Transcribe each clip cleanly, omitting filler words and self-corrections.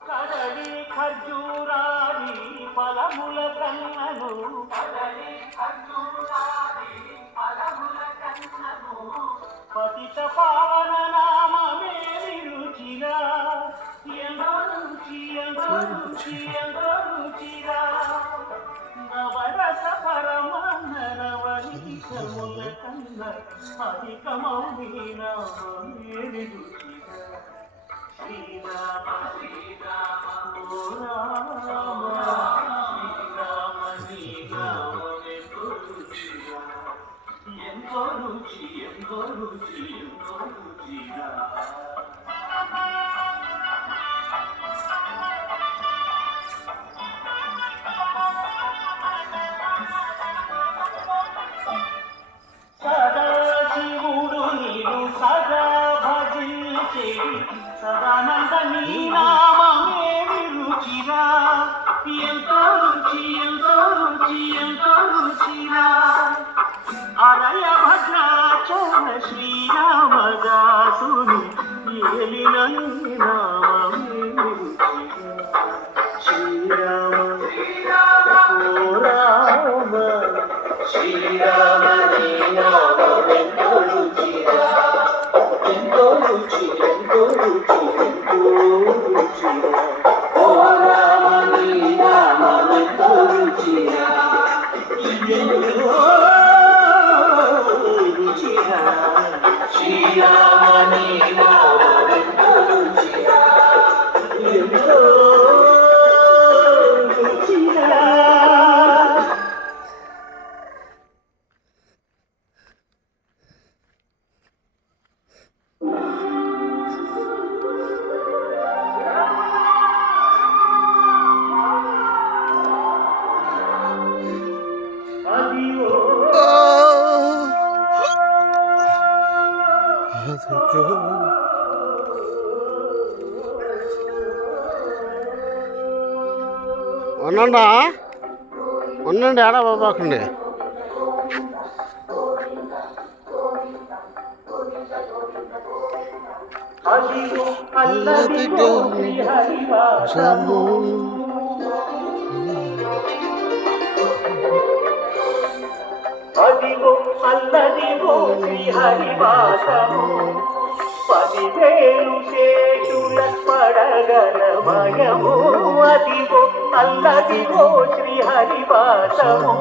కదలి ఖర్జూరాది ఫలముల కన్నను పతిత పావన నామమే రుచిరా ఎంతో రుచిరా నవరస పరమాన్న నవనీతముల కన్న అధికమౌ నీ నామమే రుచిరా శ్రీరామ శ్రీరామ ఓ రామ శ్రీరామ నీ నామమె రుచిరా ఎంతో రుచి ఎంతో రుచి ఎంతో రుచిరా సదాశివుడు నీవు సదా భజించే సదానంద నీ నామమే రుచిరా ఎంతో రుచి ఎంతో రుచి ఎంతో రుచిరా అరయ భద్రాచల శ్రీరామదాసుని ఏలిన నీ నామమే రుచిరా శ్రీరామ ఓ రామ శ్రీరామ నీ నామమెంతో రుచిరా ఎంతో రుచి ఎంతో రుచి ఎంతో రుచిరా ఓ రామ నీ నామమెంతో రుచిరా ఎంతో రుచిరా శ్రీరామ నీ నామమెంతో రుచిరా ఎంతో రుచిరా ఉండండి ఆడ బాబాకండి అదిగో అల్లదిగో శ్రీహరివాసము 10,000 శేషుల పడగలమయము అదిగో అల్లదిగో శ్రీహరివాసము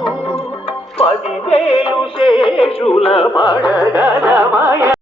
10,000 శేషుల పడగలమయ